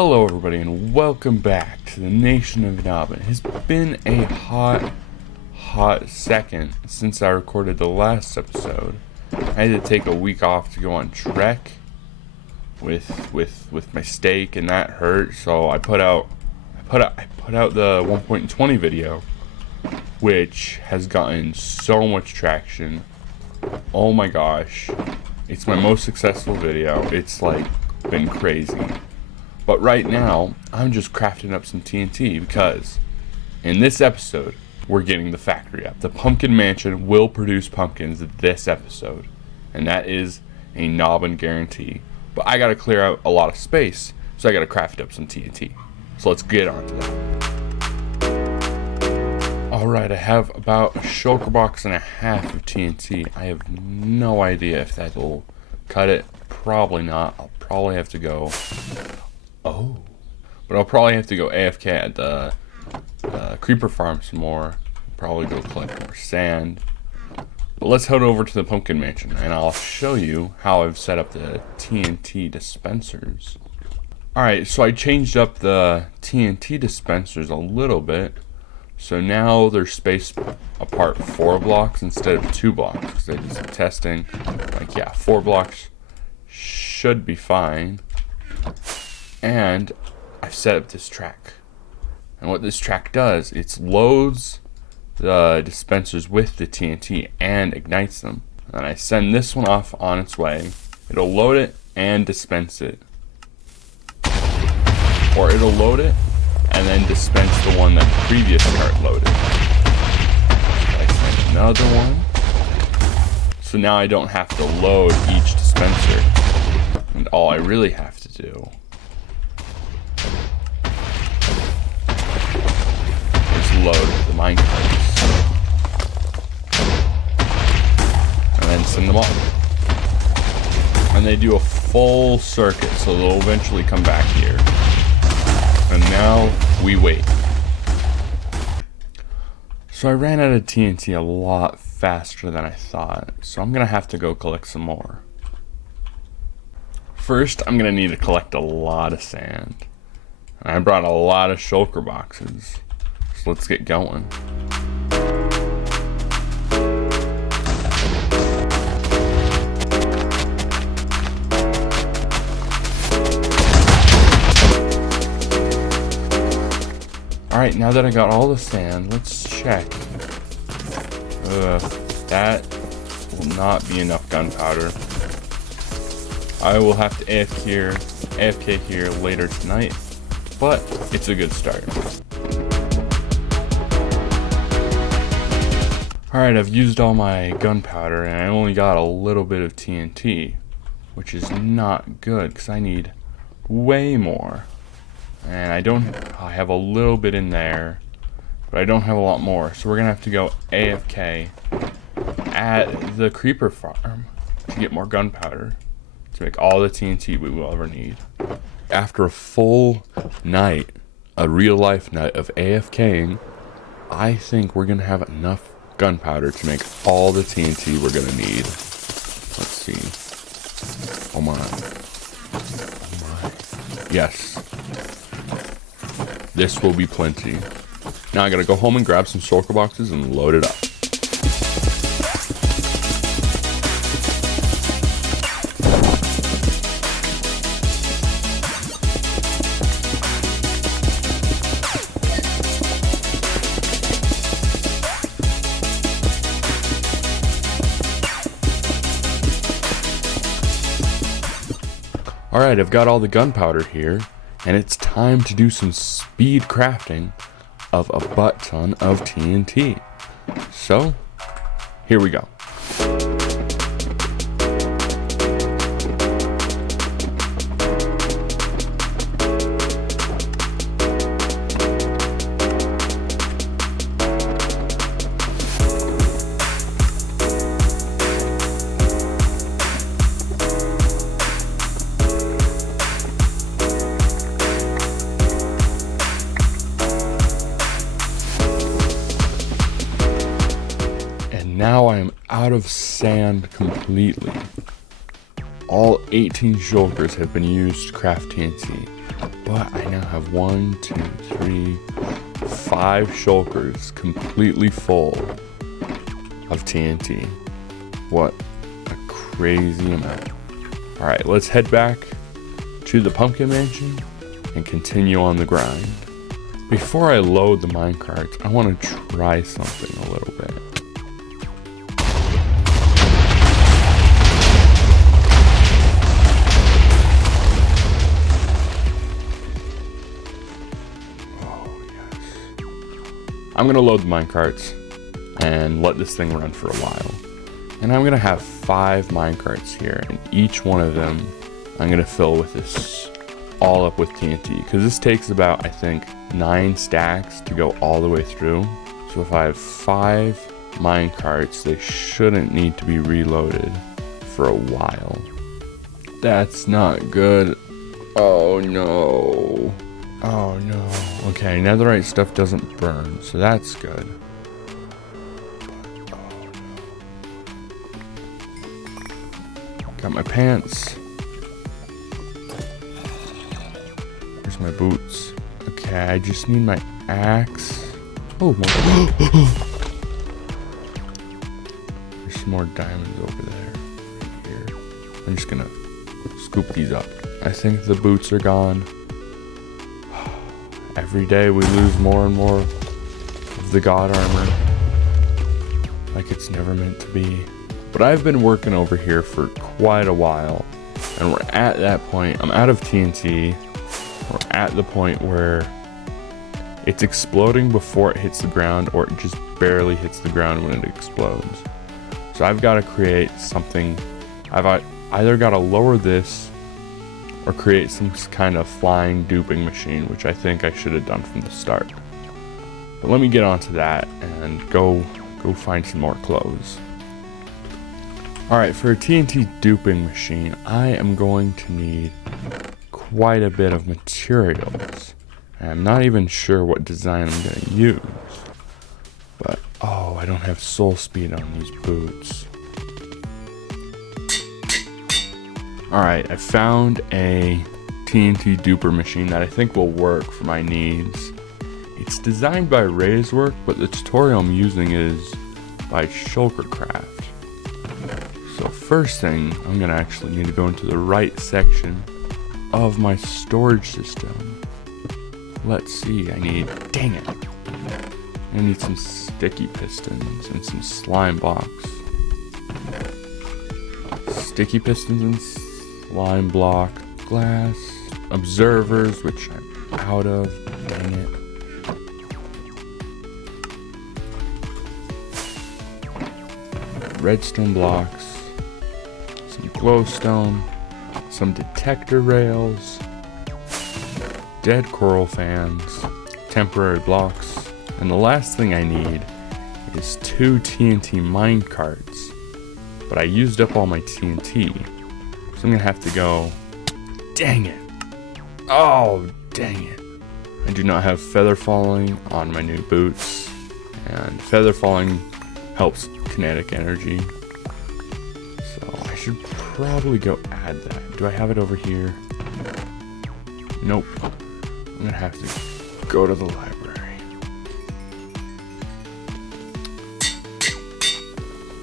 Hello everybody and welcome back to the nation of Nobbin. It has been a hot second since I recorded the last episode. I had to take a week off to go on trek with my steak, and that hurt, so I put out the 1.20 video, which has gotten so much traction. Oh my gosh. It's my most successful video. It's like been crazy. But right now, I'm just crafting up some TNT because in this episode, we're getting the factory up. The pumpkin mansion will produce pumpkins this episode, and that is a Nobbin guarantee. But I gotta clear out a lot of space, so I gotta craft up some TNT. So let's get on to that. Alright, I have about a shulker box and a half of TNT. I have no idea if that'll cut it. Probably not. I'll probably have to go... But I'll probably have to go AFK at the creeper farm some more. Probably go collect more sand. But let's head over to the pumpkin mansion and I'll show you how I've set up the TNT dispensers. Alright, so I changed up the TNT dispensers a little bit. So now they're spaced apart 4 blocks instead of 2 blocks. Because I did some testing. Like, yeah, 4 blocks should be fine. And I've set up this track, and what this track does, it loads the dispensers with the TNT and ignites them, and I send this one off on its way. It'll load it and dispense it, or it'll load it and then dispense the one that the previous cart loaded. I send another one, so now I don't have to load each dispenser, and all I really have to do load the minecarts and then send them off, and they do a full circuit, so they'll eventually come back here. And now we wait. So I ran out of TNT a lot faster than I thought, so I'm gonna have to go collect some more. First, I'm gonna need to collect a lot of sand, and I brought a lot of shulker boxes. So let's get going. Alright, now that I got all the sand, let's check. That will not be enough gunpowder. I will have to AFK here later tonight, but it's a good start. Alright, I've used all my gunpowder and I only got a little bit of TNT, which is not good because I need way more. And I have a little bit in there, but I don't have a lot more. So we're gonna have to go AFK at the creeper farm to get more gunpowder to make all the TNT we will ever need. After a full night, a real life night of AFKing, I think we're gonna have enough gunpowder to make all the TNT we're gonna need. Let's see. Oh my. Yes. This will be plenty. Now I gotta go home and grab some shulker boxes and load it up. Alright, I've got all the gunpowder here, and it's time to do some speed crafting of a butt ton of TNT. So, here we go. Now I am out of sand completely. All 18 shulkers have been used to craft TNT. But I now have 1, 2, 3, 5 shulkers completely full of TNT. What a crazy amount. Alright, let's head back to the pumpkin mansion and continue on the grind. Before I load the minecarts, I want to try something a little bit. Oh, yes. I'm going to load the minecarts and let this thing run for a while. And I'm going to have 5 minecarts here, and each one of them I'm going to fill with this all up with TNT, because this takes about, I think, 9 stacks to go all the way through. So if I have 5 minecarts, they shouldn't need to be reloaded for a while. That's not good. Oh no. Oh no. Okay, netherite stuff doesn't burn, so that's good. But, oh no. Got my pants. Where's my boots? Okay, I just need my axe. Oh, more. There's some more diamonds over there. Here. I'm just gonna scoop these up. I think the boots are gone. Every day we lose more and more of the god armor. Like it's never meant to be. But I've been working over here for quite a while. And we're at that point. I'm out of TNT. We're at the point where it's exploding before it hits the ground, or it just barely hits the ground when it explodes. So I've got to create something. I've either got to lower this or create some kind of flying duping machine, which I think I should have done from the start. But let me get onto that and go find some more clothes. Alright, for a TNT duping machine, I am going to need quite a bit of materials. I'm not even sure what design I'm going to use. But, oh, I don't have soul speed on these boots. Alright, I found a TNT duper machine that I think will work for my needs. It's designed by Razework, but the tutorial I'm using is by Shulkercraft. So first thing, I'm going to actually need to go into the right section of my storage system. Let's see, dang it. I need some sticky pistons and some slime blocks. Sticky pistons and slime block, glass, observers, which I'm out of, dang it. Redstone blocks, some glowstone, some detector rails, dead coral fans, temporary blocks, and the last thing I need is 2 TNT mine carts. But I used up all my TNT, so I'm gonna have to go. Dang it! Oh, dang it! I do not have feather falling on my new boots, and feather falling helps kinetic energy. So I should probably go add that. Do I have it over here? Nope. I'm gonna have to go to the library.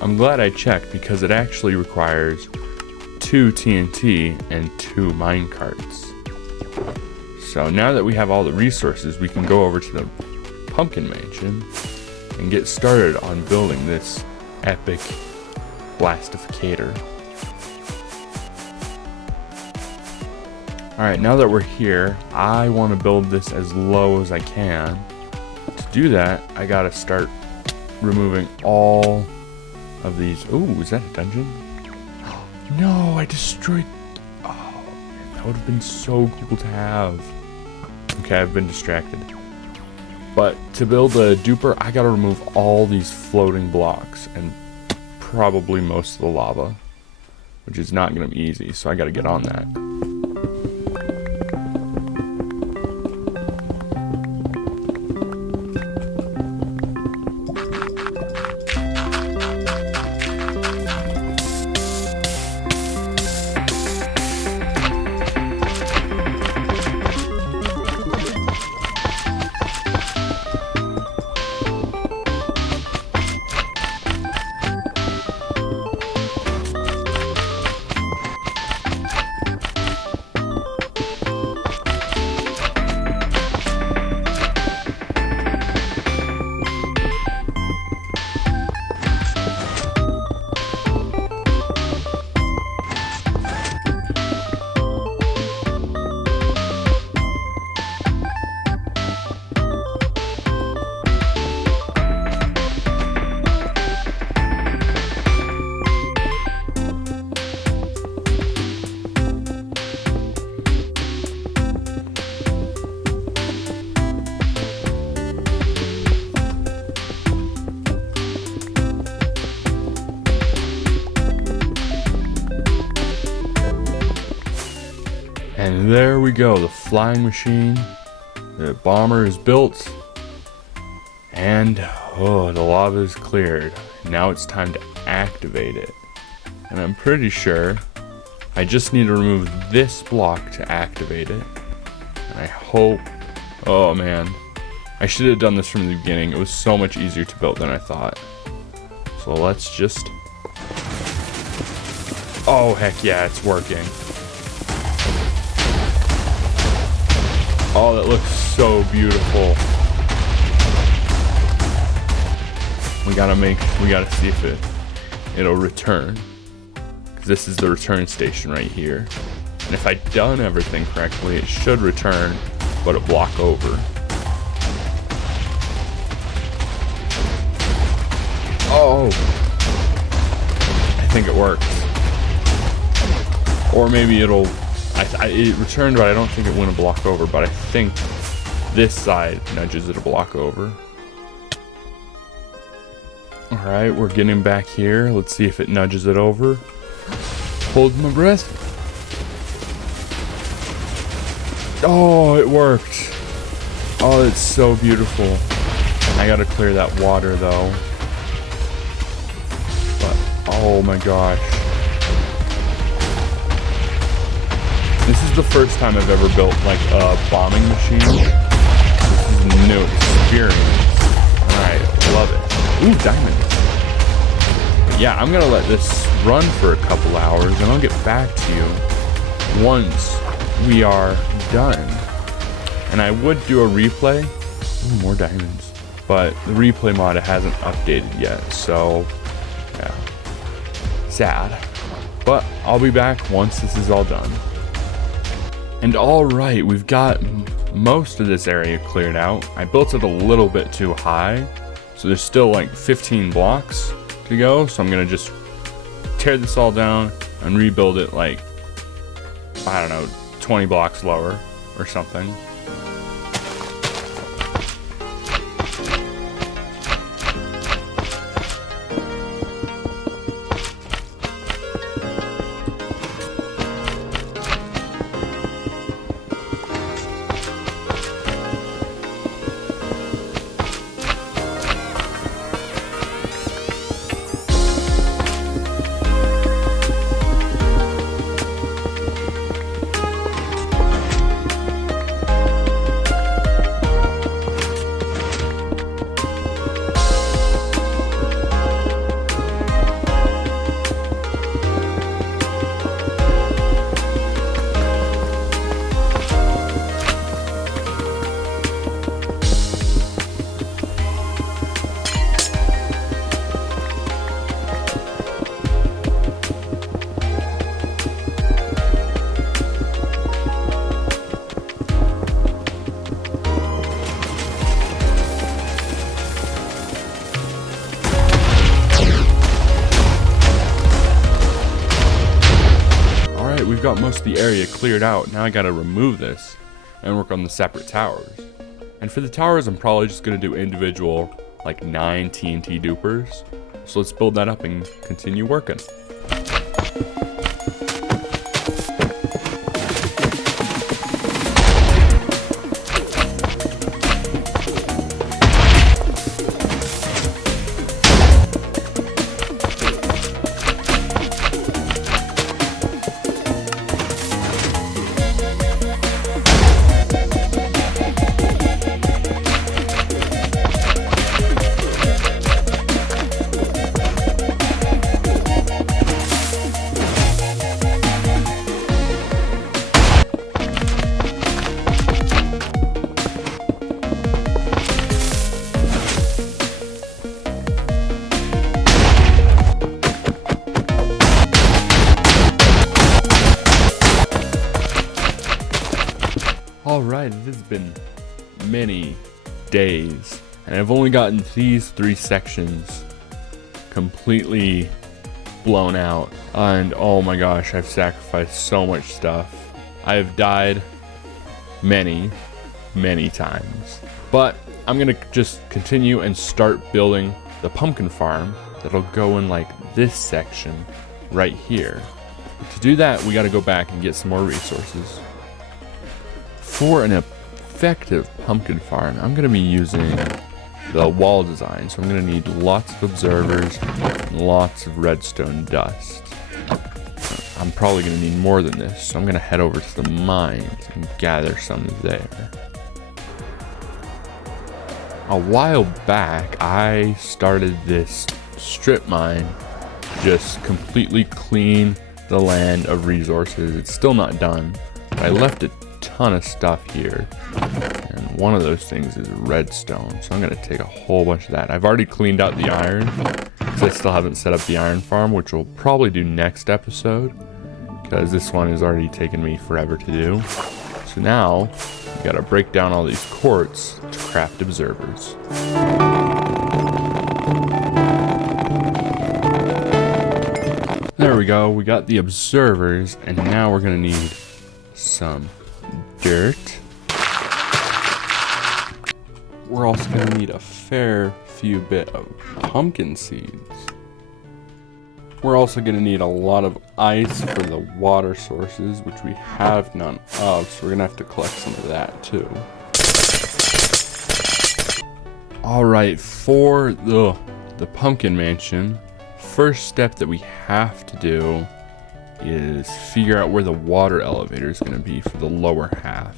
I'm glad I checked because it actually requires 2 TNT and 2 minecarts. So now that we have all the resources, we can go over to the pumpkin mansion and get started on building this epic blastificator. Alright, now that we're here, I want to build this as low as I can. To do that, I gotta start removing all of these. Ooh, is that a dungeon? No, I destroyed. Oh, that would have been so cool to have. Okay, I've been distracted. But to build a duper, I gotta remove all these floating blocks and probably most of the lava, which is not gonna be easy, so I gotta get on that. And there we go, the flying machine. The bomber is built. And, oh, the lava is cleared. Now it's time to activate it. And I'm pretty sure I just need to remove this block to activate it. And I hope, oh man, I should have done this from the beginning. It was so much easier to build than I thought. So let's just, oh heck yeah, it's working. Oh, that looks so beautiful. We gotta see if it'll return. Cause this is the return station right here. And if I've done everything correctly, it should return, but a block over. Oh, I think it works. Or maybe it'll, it returned, but I don't think it went a block over, but I think this side nudges it a block over. Alright, we're getting back here. Let's see if it nudges it over. Hold my breath. Oh, it worked. Oh, it's so beautiful. I gotta clear that water though. But, oh my gosh. This is the first time I've ever built like a bombing machine. This is a new experience. Alright, love it. Ooh, diamond. Yeah, I'm gonna let this run for a couple hours and I'll get back to you once we are done. And I would do a replay. Ooh, more diamonds. But the replay mod hasn't updated yet, so yeah. Sad. But I'll be back once this is all done. And alright, we've got most of this area cleared out. I built it a little bit too high, so there's still like 15 blocks to go. So I'm gonna just tear this all down and rebuild it like, I don't know, 20 blocks lower or something. We've got most of the area cleared out. Now I gotta remove this and work on the separate towers. And for the towers, I'm probably just gonna do individual, like 9 TNT dupers. So let's build that up and continue working. Alright, it has been many days, and I've only gotten these 3 sections completely blown out, and oh my gosh, I've sacrificed so much stuff. I've died many times, but I'm gonna just continue and start building the pumpkin farm that'll go in like this section right here. To do that, we gotta go back and get some more resources. For an effective pumpkin farm, I'm going to be using the wall design. So I'm going to need lots of observers and lots of redstone dust. I'm probably going to need more than this, so I'm going to head over to the mines and gather some there. A while back, I started this strip mine to just completely clean the land of resources. It's still not done, but I left a ton of stuff here, and one of those things is redstone, so I'm going to take a whole bunch of that. I've already cleaned out the iron because I still haven't set up the iron farm, which we'll probably do next episode because this one has already taken me forever to do. So now we got to break down all these quartz to craft observers. There we go, we got the observers, and now we're going to need some dirt. We're also going to need a fair few bit of pumpkin seeds. We're also going to need a lot of ice for the water sources, which we have none of, so we're going to have to collect some of that too. Alright, for the pumpkin mansion, first step that we have to do is figure out where the water elevator is going to be for the lower half,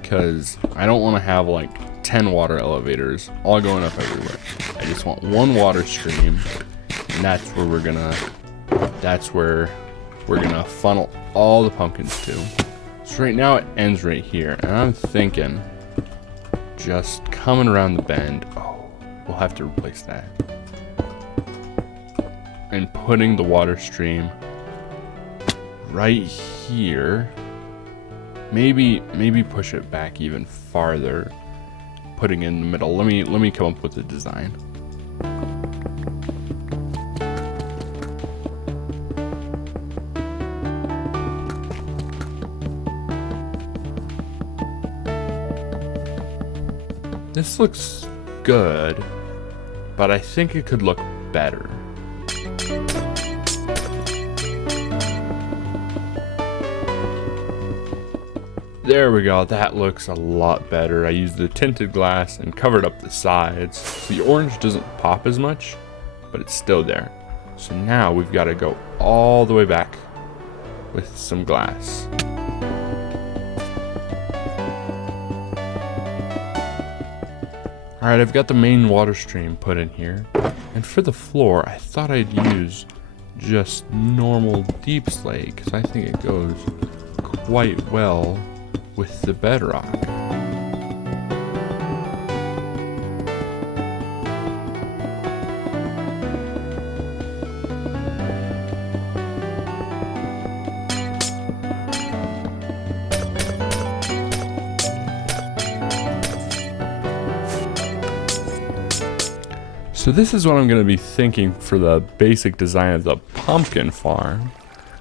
because I don't want to have like 10 water elevators all going up everywhere. I just want one water stream, and that's where we're gonna funnel all the pumpkins to. So right now it ends right here, and I'm thinking just coming around the bend. Oh, we'll have to replace that, and putting the water stream right here. Maybe push it back even farther, putting it in the middle. Let me come up with a design. This looks good, but I think it could look better. There we go, that looks a lot better. I used the tinted glass and covered up the sides, so the orange doesn't pop as much, but it's still there. So now we've got to go all the way back with some glass. Alright, I've got the main water stream put in here, and for the floor, I thought I'd use just normal deep slate, because I think it goes quite well with the bedrock. So this is what I'm going to be thinking for the basic design of the pumpkin farm.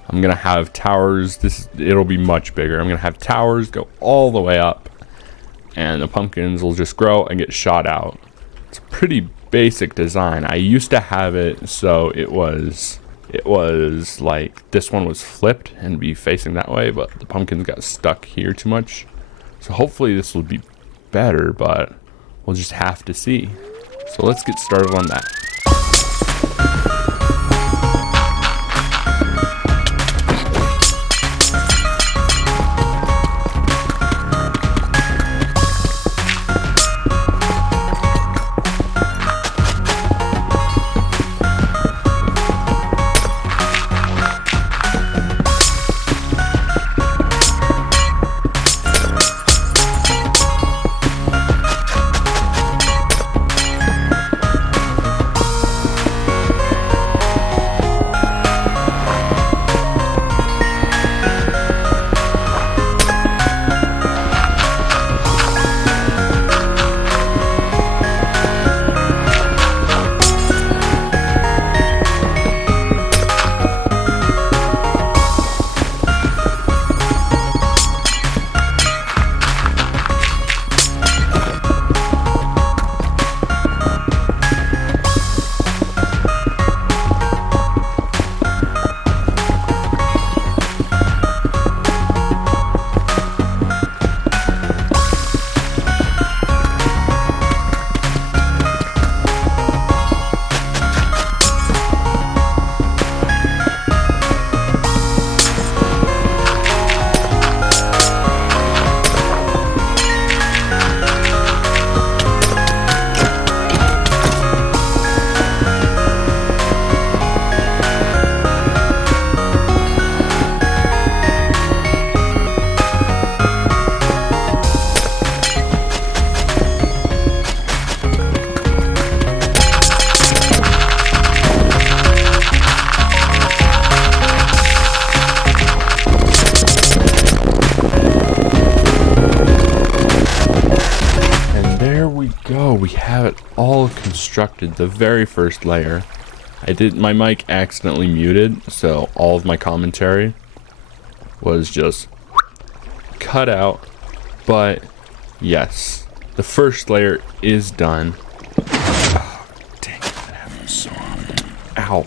I'm going to have towers. It'll be much bigger. I'm going to have towers go all the way up, and the pumpkins will just grow and get shot out. It's a pretty basic design. I used to have it so it was like this one was flipped and be facing that way, but the pumpkins got stuck here too much. So hopefully this will be better, but we'll just have to see. So let's get started on that. we have it all constructed. The very first layer, my mic accidentally muted, so all of my commentary was just cut out. But yes, the first layer is done. Oh, dang it, that happened so often. Ow.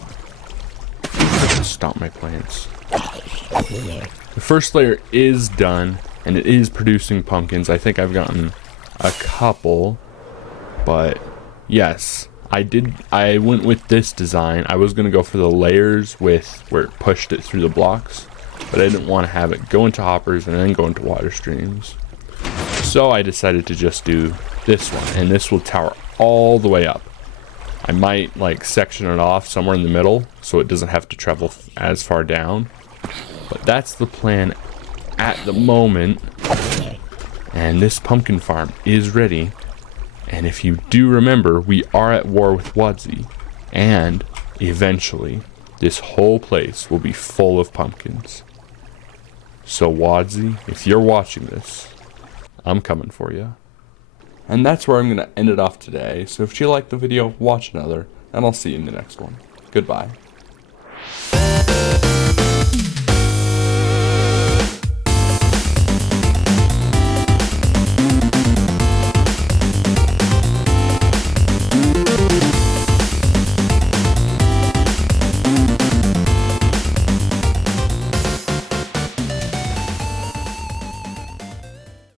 Stop my plants. The first layer is done, and it is producing pumpkins. I think I've gotten a couple, but yes, I went with this design. I was gonna go for the layers with where it pushed it through the blocks, but I didn't want to have it go into hoppers and then go into water streams. So I decided to just do this one, and this will tower all the way up. I might like section it off somewhere in the middle so it doesn't have to travel as far down, but that's the plan at the moment. And this pumpkin farm is ready. And if you do remember, we are at war with Wadzee, and eventually this whole place will be full of pumpkins. So Wadzee, if you're watching this, I'm coming for you. And that's where I'm going to end it off today. So if you liked the video, watch another, and I'll see you in the next one. Goodbye.